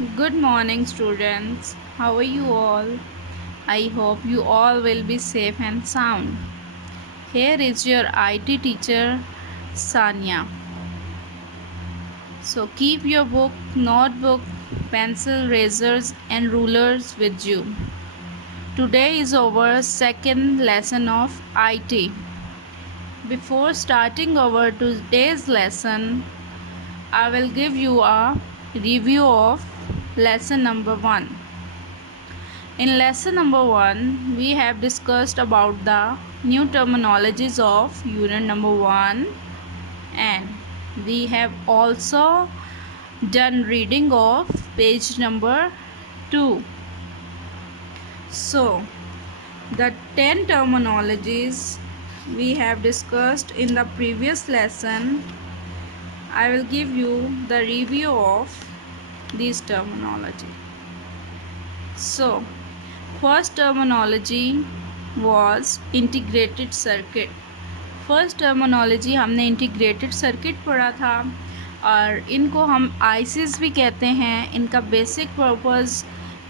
Good morning, students. How are you all? I hope you all will be safe and sound. Here is your IT teacher, Sanya. So keep your book, notebook, pencil, razors, and rulers with you. Today is our second lesson of IT. Before starting our today's lesson, I will give you a review of lesson number 1. In lesson number 1, we have discussed about the new terminologies of unit number 1, and we have also done reading of page number 2. So, the 10 terminologies we have discussed in the previous lesson, I will give you the review of these terminology. So, first terminology was integrated circuit. First terminology हमने integrated circuit पढ़ा था और इनको हम ICs भी कहते हैं। इनका बेसिक पर्पस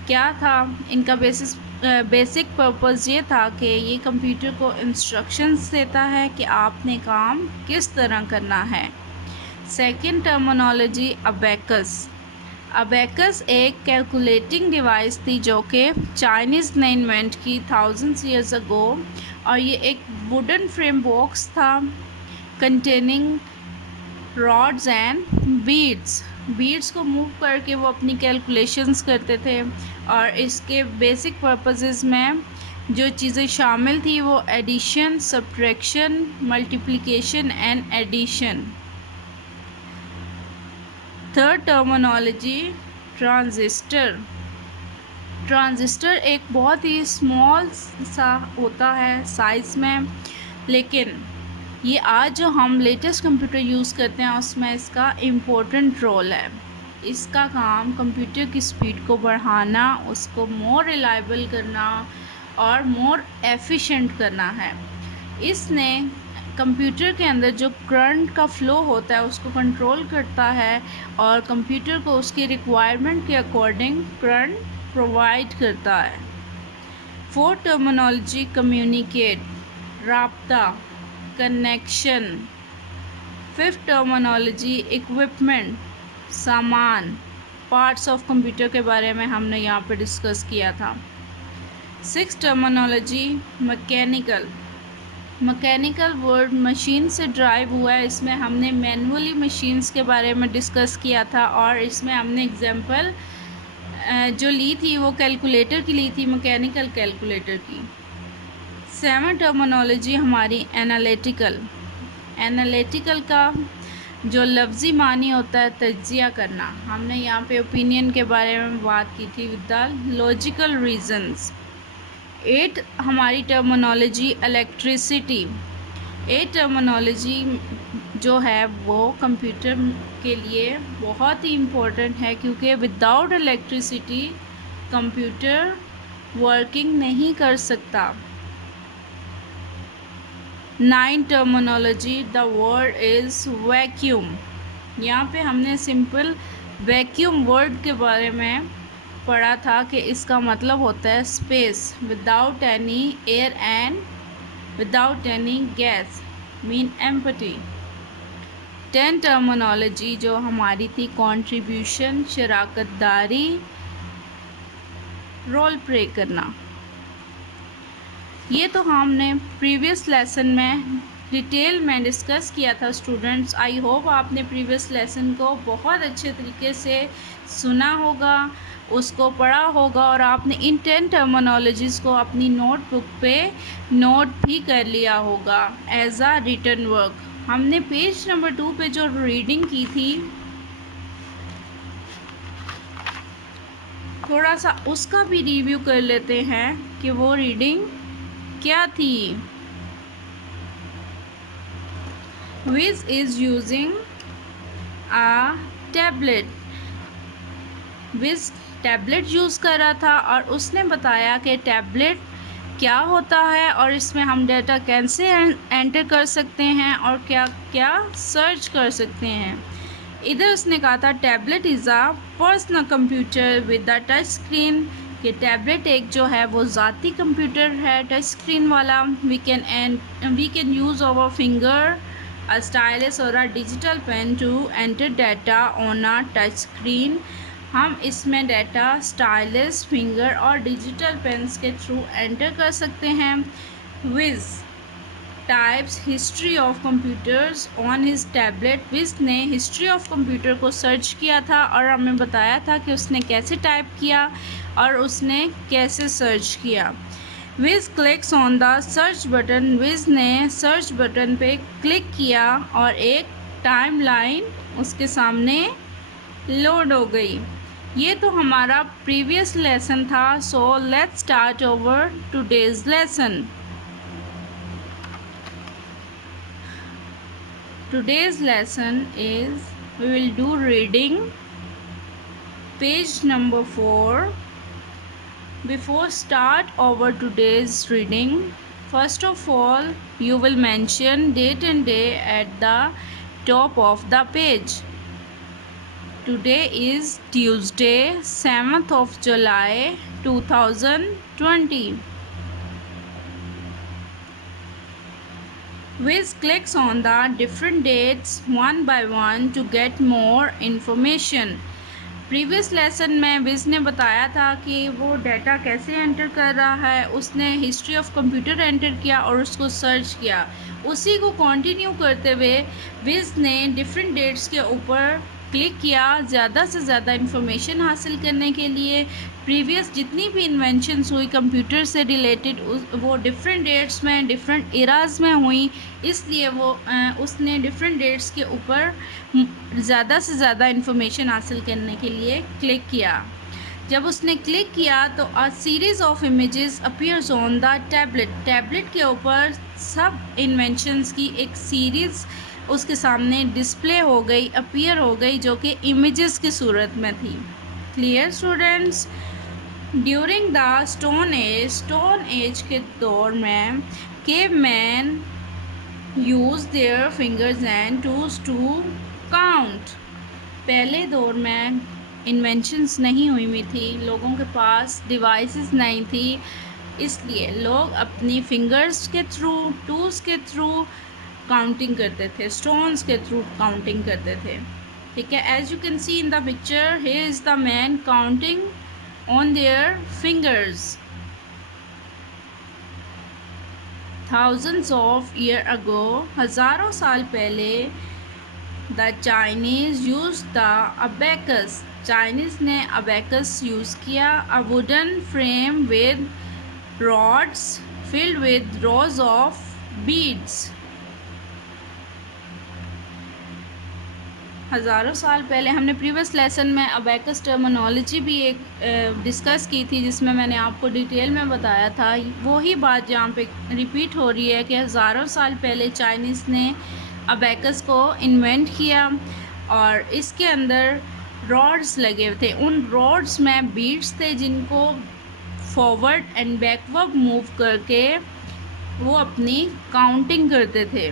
क्या था? इनका बेसिक पर्पस ये था कि ये कंप्यूटर को इंस्ट्रक्शंस देता है कि आपने काम किस तरह करना है। Second terminology abacus. अबेकस एक कैलकुलेटिंग डिवाइस थी जो कि चाइनीज़ ने इन्वेंट की थाउजेंड्स ईयर्स अगो, और ये एक वुडन फ्रेम बॉक्स था कंटेनिंग रॉड्स एंड बीड्स को मूव करके वो अपनी कैलकुलेशंस करते थे। और इसके बेसिक पर्पसेस में जो चीज़ें शामिल थी वो addition, subtraction, multiplication and addition. Third terminology transistor. Transistor एक बहुत ही स्मॉल सा होता है साइज़ में, लेकिन ये आज जो हम लेटेस्ट कंप्यूटर यूज़ करते हैं उसमें इसका इम्पोर्टेंट रोल है। इसका काम कंप्यूटर की स्पीड को बढ़ाना, उसको मोर रिलायबल करना और मोर एफिशिएंट करना है। इसने कंप्यूटर के अंदर जो करंट का फ़्लो होता है उसको कंट्रोल करता है और कंप्यूटर को उसकी रिक्वायरमेंट के अकॉर्डिंग करंट प्रोवाइड करता है। फोर्थ टर्मिनोलॉजी कम्युनिकेट, राब्ता, कनेक्शन। फिफ्थ टर्मिनोलॉजी इक्विपमेंट, सामान, पार्ट्स ऑफ कंप्यूटर के बारे में हमने यहाँ पे डिस्कस किया था। Six terminology mechanical word machine से ड्राइव हुआ है। इसमें हमने मैनुअली मशीन्स के बारे में डिस्कस किया था और इसमें हमने एग्जांपल जो ली थी वो कैलकुलेटर की ली थी, मैकेनिकल कैलकुलेटर की। सेवन टर्मिनोलॉजी हमारी एनालिटिकल का जो लफ्ज़ी मानी होता है तज्जिया करना। हमने यहाँ पे ओपिनियन के बारे में बात की थी विद द लॉजिकल रीजंस। 8 हमारी टर्मिनोलॉजी इलेक्ट्रिसिटी। 8 टर्मिनोलॉजी जो है वो कंप्यूटर के लिए बहुत ही इम्पोर्टेंट है, क्योंकि विदाउट इलेक्ट्रिसिटी कंप्यूटर वर्किंग नहीं कर सकता। 9 terminology the word is vacuum. यहाँ पे हमने सिंपल वैक्यूम वर्ड के बारे में पढ़ा था कि इसका मतलब होता है space without any air and without any gas, mean empty. 10 terminology जो हमारी थी कंट्रीब्यूशन, शराकतदारी, रोल प्ले करना। ये तो हमने प्रीवियस लेसन में डिटेल में डिस्कस किया था स्टूडेंट्स। आई होप आपने प्रीवियस लेसन को बहुत अच्छे तरीके से सुना होगा, उसको पढ़ा होगा और आपने इन 10 टर्मिनोलॉजीज़ को अपनी नोटबुक पे नोट भी कर लिया होगा एज आ रिटन वर्क। हमने पेज नंबर 2 पे जो रीडिंग की थी थोड़ा सा उसका भी रिव्यू कर लेते हैं कि वो रीडिंग क्या थी। Wiz is using a tablet. Wiz tablet use कर रहा था और उसने बताया कि टैबलेट क्या होता है और इसमें हम डाटा कैसे एंटर कर सकते हैं और क्या क्या सर्च कर सकते हैं। इधर उसने कहा था tablet is a personal computer with the touch screen, कि टैबलेट एक जो है वो ज़ाती कंप्यूटर है टच स्क्रीन वाला। We can use our finger, a stylus और a digital pen to enter data on a touch screen. हम इसमें डाटा स्टाइलस, फिंगर और डिजिटल पेन्स के थ्रू एंटर कर सकते हैं। Wiz types history of computers on his tablet. Wiz ने history of computer को सर्च किया था और हमें बताया था कि उसने कैसे टाइप किया और उसने कैसे सर्च किया। Wiz clicks on the search button. Wiz ने सर्च बटन पे क्लिक किया और एक टाइमलाइन उसके सामने लोड हो गई। ये तो हमारा प्रीवियस लेसन था। So let's start over today's lesson. Today's lesson is we will do reading page number 4. Before start over today's reading, first of all you will mention date and day at the top of the page. Today is Tuesday, 7th of July 2020. Wiz clicks on the different dates one by one to get more information. Previous lesson में विज ने बताया था कि वो data कैसे enter कर रहा है। उसने हिस्ट्री ऑफ कंप्यूटर एंटर किया और उसको सर्च किया। उसी को कंटिन्यू करते हुए विज ने डिफरेंट डेट्स के ऊपर क्लिक किया ज़्यादा से ज़्यादा इंफॉर्मेशन हासिल करने के लिए। प्रीवियस जितनी भी इन्वेंशंस हुई कंप्यूटर से रिलेटेड वो डिफरेंट डेट्स में, डिफरेंट इराज में हुई, इसलिए उसने डिफरेंट डेट्स के ऊपर ज़्यादा से ज़्यादा इंफॉर्मेशन हासिल करने के लिए क्लिक किया। जब उसने क्लिक किया तो अ series of images appears on the tablet. Tablet के ऊपर सब इन्वेंशंस की एक सीरीज़ उसके सामने डिस्प्ले हो गई, अपीयर हो गई, जो कि इमेजेस की सूरत में थी। Clear students? During the stone age के दौर में caveman use their fingers and tools to count. पहले दौर में इन्वेंशंस नहीं हुई थी, लोगों के पास डिवाइसेस नहीं थी, इसलिए लोग अपनी फिंगर्स के थ्रू, टूल्स के थ्रू काउंटिंग करते थे, स्टोन्स के थ्रू काउंटिंग करते थे। ठीक है, as you can see in the picture, here is the man counting on their fingers. Thousands of year ago, हज़ारों साल पहले, the Chinese use the abacus. Chinese ने अबेकस यूज़ किया। A wooden frame with rods filled with rows of beads. हज़ारों साल पहले, हमने previous lesson में अबेकस टर्मिनोलॉजी भी एक डिस्कस की थी, जिसमें मैंने आपको डिटेल में बताया था। वही बात यहाँ पे रिपीट हो रही है कि हज़ारों साल पहले चाइनीज़ ने अबेकस को इन्वेंट किया और इसके अंदर रॉड्स लगे हुए थे। उन रॉड्स में बीड्स थे जिनको फॉरवर्ड एंड बैकवर्ड मूव करके वो अपनी काउंटिंग करते थे।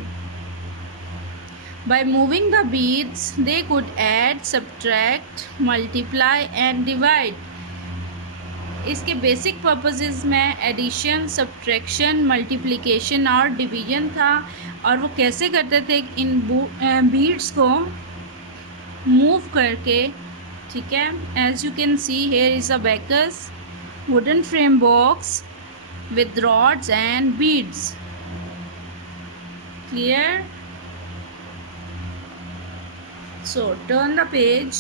By moving the beads, they could add, subtract, multiply and divide. इसके बेसिक पर्पसेस में एडिशन, सब्ट्रैक्शन, मल्टीप्लिकेशन और डिवीजन था। और वो कैसे करते थे? इन बीड्स को मूव करके। ठीक है, as you can see here is abacus wooden frame box with rods and beads. Clear? So turn the page.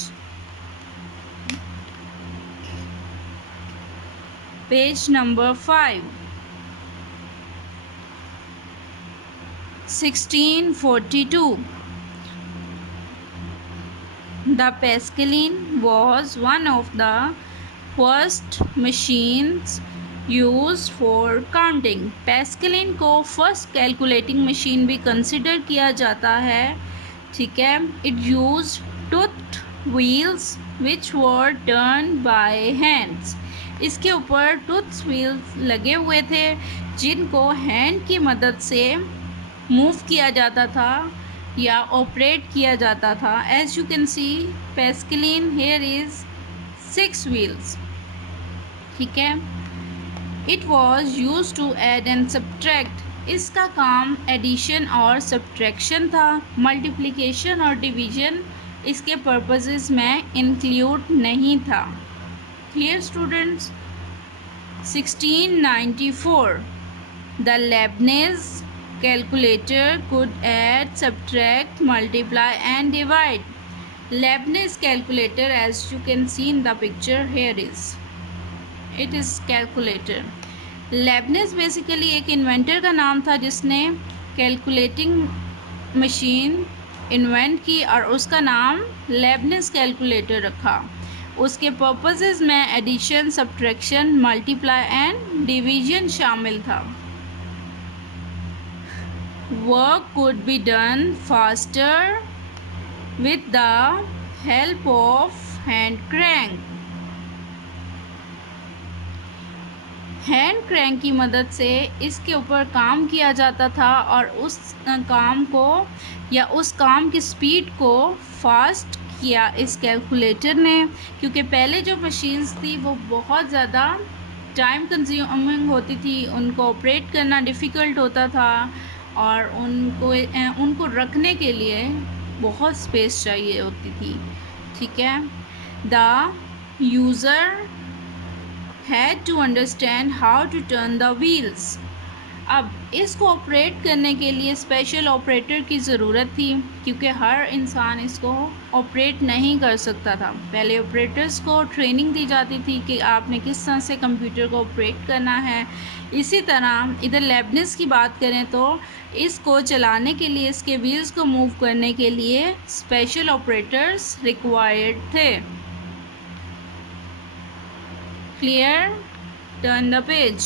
Page number 5. 1642. The Pascaline was one of the first machines used for counting. Pascaline को first calculating machine भी consider किया जाता है। ठीक है, it use tooth wheels which were turn by hands. इसके ऊपर tooth wheels लगे हुए थे जिनको हैंड की मदद से मूव किया जाता था। या ऑपरेट किया जाता था। As you can see Pascaline here is 6 wheels. ठीक है। It was use to add and subtract. इसका काम एडिशन और सब्ट्रैक्शन था। मल्टीप्लिकेशन और डिवीजन इसके पर्पसेस में इंक्लूड नहीं था। Clear students. 1694 the Leibniz calculator could add, subtract, multiply and divide. Leibniz calculator, as you can see in the picture, here is it is calculator. Leibniz basically एक inventor का नाम था जिसने calculating machine invent की और उसका नाम Lebanese calculator रखा। उसके पर्पसेस में addition, subtraction, multiply and division शामिल था। Work could be done faster with the help of hand crank. Hand crank की मदद से इसके ऊपर काम किया जाता था और उस काम को या उस काम की स्पीड को फास्ट किया इस कैलकुलेटर ने, क्योंकि पहले जो मशीन्स थी वो बहुत ज़्यादा टाइम कंज्यूमिंग होती थी, उनको ऑपरेट करना डिफ़िकल्ट होता था और उनको रखने के लिए बहुत स्पेस चाहिए होती थी। ठीक है। The user had to understand how to turn the wheels. अब इसको ऑपरेट करने के लिए स्पेशल ऑपरेटर की ज़रूरत थी, क्योंकि हर इंसान इसको ऑपरेट नहीं कर सकता था। पहले ऑपरेटर्स को ट्रेनिंग दी जाती थी कि आपने किस तरह से कंप्यूटर को ऑपरेट करना है। इसी तरह इधर लेबनिज की बात करें तो इसको चलाने के लिए, इसके व्हील्स को मूव करने के लिए स्पेशल ऑपरेटर्स रिक्वायर्ड थे। Clear? Turn the page.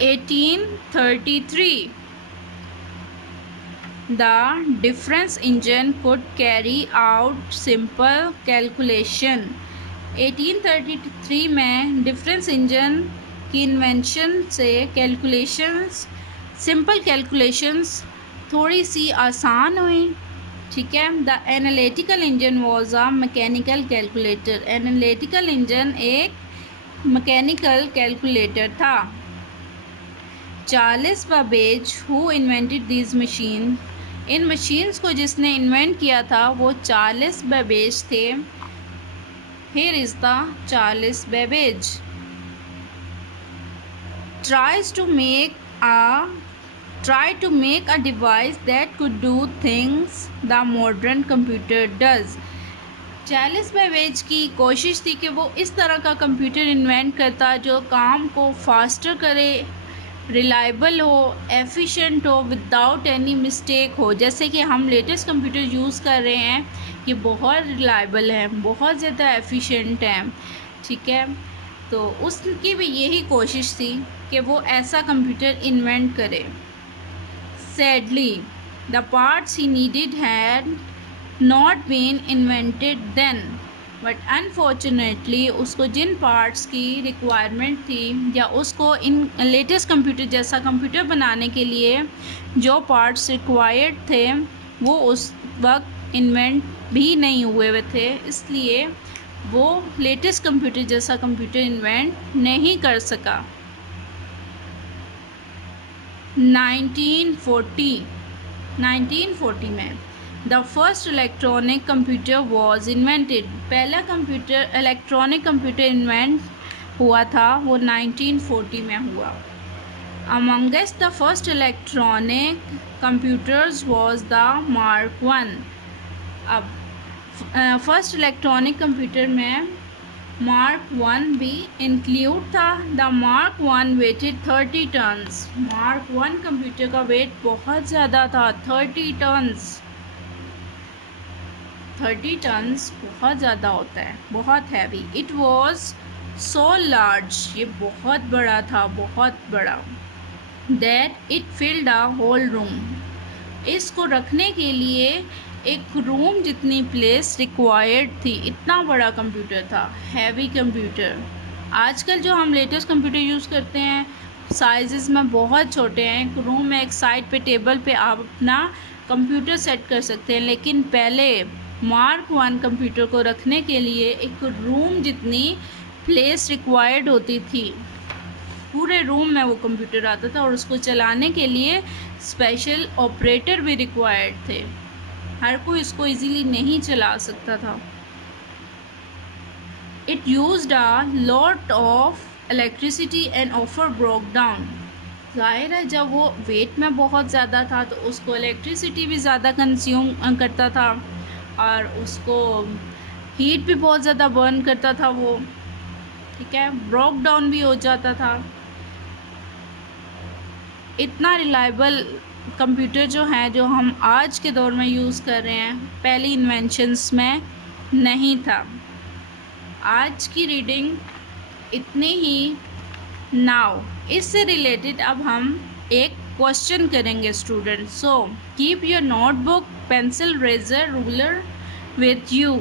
(1833) The difference engine could carry out simple calculation. 1833 में डिफरेंस इंजन की इन्वेंशन से कैलकुलेशंस, सिंपल कैलकुलेशंस थोड़ी सी आसान हुई। ठीक है। The analytical engine was a mechanical calculator. Analytical engine एक मैकेनिकल कैलकुलेटर था। Charles Babbage who invented this machine. In machines को जिसने इन्वेंट किया था वो चार्ल्स बेबेज थे। Here is the Charles Babbage. Try to make a device that could do things the modern computer does. Charles Babbage की कोशिश थी कि वो इस तरह का कंप्यूटर इन्वेंट करता जो काम को फास्टर करे, रिलायबल हो, एफिशिएंट हो, विदाउट एनी मिस्टेक हो। जैसे कि हम लेटेस्ट कंप्यूटर यूज़ कर रहे हैं, ये बहुत रिलायबल है, बहुत ज़्यादा एफिशिएंट है। ठीक है। तो उसकी भी यही कोशिश थी कि वो ऐसा कंप्यूटर इन्वेंट करे। Sadly, the parts he needed had not been invented then. But unfortunately, उसको जिन पार्ट्स की रिक्वायरमेंट थी या उसको इन लेटेस्ट कंप्यूटर जैसा कंप्यूटर बनाने के लिए जो पार्ट्स रिक्वायर्ड थे वो उस वक्त इन्वेंट भी नहीं हुए थे, इसलिए वो लेटेस्ट कंप्यूटर जैसा कंप्यूटर इन्वेंट नहीं कर सका। 1940 में the first electronic computer was invented. पहला कंप्यूटर इलेक्ट्रॉनिक कंप्यूटर इन्वेंट हुआ था वो 1940 में हुआ। Amongst the first electronic computers was the Mark 1। अब फर्स्ट इलेक्ट्रॉनिक कंप्यूटर में मार्क 1 भी इंक्लूड था। The Mark 1 weighted 30 tons. Mark 1 computer का वेट बहुत ज़्यादा था, 30 टन्स। 30 टन्स बहुत ज़्यादा होता है, बहुत heavy. It was so large, ये बहुत बड़ा था, बहुत बड़ा। That it filled a whole room. इसको रखने के लिए एक रूम जितनी प्लेस रिक्वायर्ड थी, इतना बड़ा कंप्यूटर था, हैवी कंप्यूटर। आजकल जो हम लेटेस्ट कंप्यूटर यूज़ करते हैं साइज़ में बहुत छोटे हैं। एक रूम में एक साइड पे टेबल पे आप अपना कंप्यूटर सेट कर सकते हैं, लेकिन पहले मार्क 1 कंप्यूटर को रखने के लिए एक रूम जितनी प्लेस रिक्वायर्ड होती थी। पूरे रूम में वो कंप्यूटर आता था और उसको चलाने के लिए स्पेशल ऑपरेटर भी रिक्वायर्ड थे। हर कोई इसको इजीली नहीं चला सकता था। It used a lot of electricity and offer broke down. ज़ाहिर है जब वो वेट में बहुत ज़्यादा था तो उसको इलेक्ट्रिसिटी भी ज़्यादा कंज्यूम करता था और उसको हीट भी बहुत ज़्यादा बर्न करता था वो, ठीक है, ब्रोक डाउन भी हो जाता था। इतना रिलायबल कंप्यूटर जो है जो हम आज के दौर में यूज़ कर रहे हैं पहली इन्वेंशंस में नहीं था। आज की रीडिंग इतनी ही। नाउ इससे रिलेटेड अब हम एक क्वेश्चन करेंगे student. So keep your notebook, pencil, razor, ruler with you.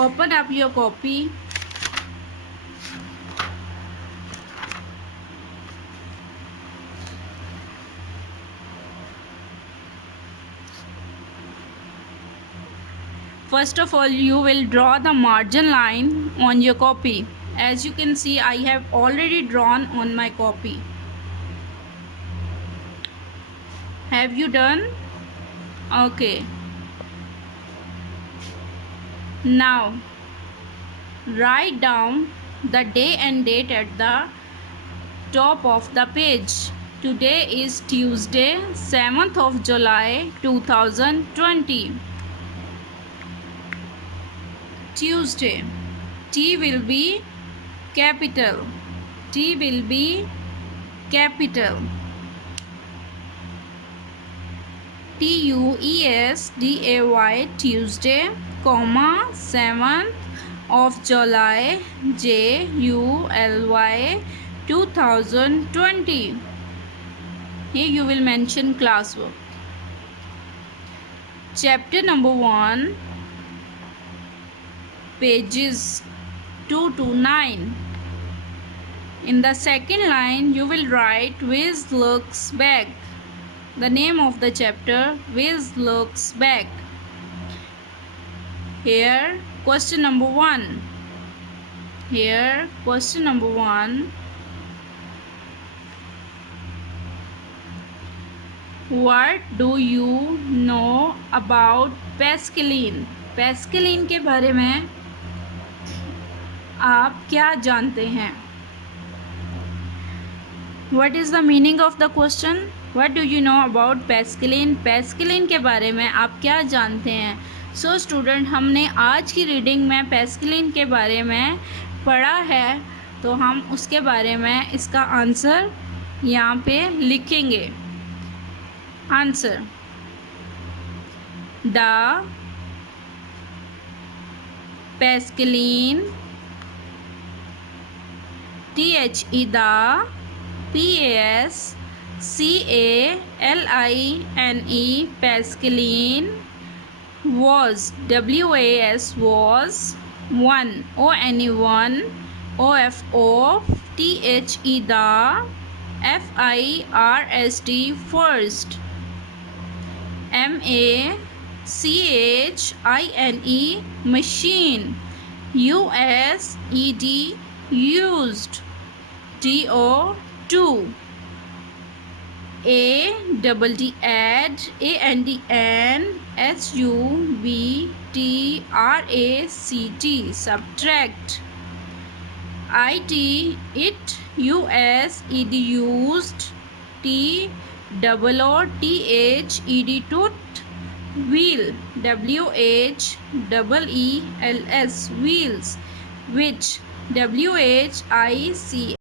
Open up your copy. First of all, you will draw the margin line on your copy. As you can see, I have already drawn on my copy. Have you done? Okay. Now, write down the day and date at the top of the page. Today is Tuesday, 7th of July, 2020. Tuesday. T will be capital. T will be capital. Tuesday, Tuesday, comma, 7th of July, July, 2020. Here you will mention classwork. Chapter number 1, pages 2 to 9. In the second line, you will write Wiz looks back. The name of the chapter, Wiz looks back. Here, question number 1. Here, question number 1. What do you know about पेस्केलिन? पेस्केलिन के बारे में आप क्या जानते हैं? What is the meaning of the question? What do you know about पेस्केलिन? पेस्केलिन के बारे में आप क्या जानते हैं? सो स्टूडेंट, हमने आज की रीडिंग में पेस्केलिन के बारे में पढ़ा है, तो हम उसके बारे में इसका आंसर यहाँ पे लिखेंगे। Answer: the Pascaline, THE the, PASCALINE, Pascaline was, WAS was, 1, ONE1, OFO, THE the, FIRST first, MACHINE machine, USED used, TO2, ADD, ANDN, SUBTRACT subtract, IT it, USED used, TOOTHED tooth, wheel, WHEELS wheels, which, WHICH